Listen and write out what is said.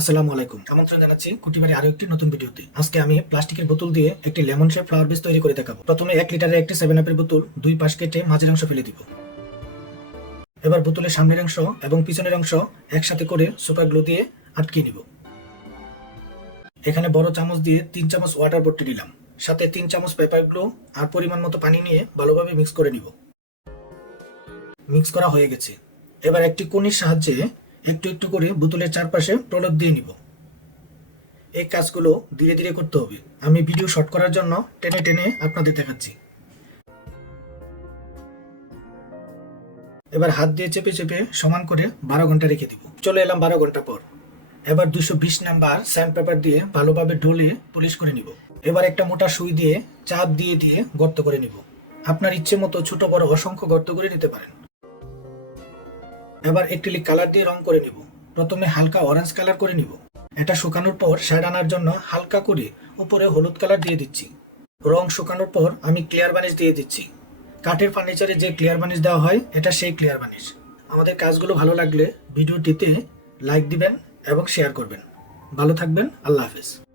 আসসালামু আলাইকুম আমন্ত্রণ জানাচ্ছি কুটিবাড়ি আরো একটি নতুন ভিডিওতে আজকে আমি প্লাস্টিকের বোতল দিয়ে একটি লেমন শেপ ফ্লাওয়ার বেস তৈরি করে দেখাবো প্রথমে এক লিটারের একটি সেভেন আপের বোতল দুই পাশ কেটে মাঝের অংশ ফেলে দিব এবার বোতলের সামনের অংশ এবং পিছনের অংশ একসাথে করে সুপার গ্লো দিয়ে আটকে নিব এখানে বড় চামচ দিয়ে তিন চামচ ওয়াটার বোটটি নিলাম সাথে তিন চামচ পেপার গ্লো আর পরিমাণ মতো পানি নিয়ে ভালোভাবে মিক্স করে নিব মিক্স করা হয়ে গেছে এবার একটি কনির সাহায্যে একটু একটু করে বোতলের চারপাশে প্রলেপ দিয়ে নিব এই কাজগুলো ধীরে ধীরে করতে হবে আমি ভিডিও শট করার জন্য টেনে টেনে আপনাদের দেখাচ্ছি এবার হাত দিয়ে চেপে চেপে সমান করে বারো ঘন্টা রেখে দিব চলে এলাম বারো ঘন্টা পর এবার দুশো বিশ নাম্বার স্যান্ড পেপার দিয়ে ভালোভাবে ডলে পুলিশ করে নিব এবার একটা মোটা সুই দিয়ে চাপ দিয়ে দিয়ে গর্ত করে নিব আপনার ইচ্ছে মতো ছোট বড় অসংখ্য গর্ত করে নিতে পারেন এবার একটি কালার দিয়ে রং করে নিব প্রথমে হালকা অরেঞ্জ কালার করে নিব এটা শুকানোর পর শেড আনার জন্য হালকা করে উপরে হলুদ কালার দিয়ে দিচ্ছি রং শুকানোর পর আমি ক্লিয়ার বানিশ দিয়ে দিচ্ছি কাঠের ফার্নিচারে যে ক্লিয়ার বানিশ দেওয়া হয় এটা সেই ক্লিয়ার বানিশ আমাদের কাজগুলো ভালো লাগলে ভিডিওটিতে লাইক দিবেন এবং শেয়ার করবেন ভালো থাকবেন আল্লাহ হাফিজ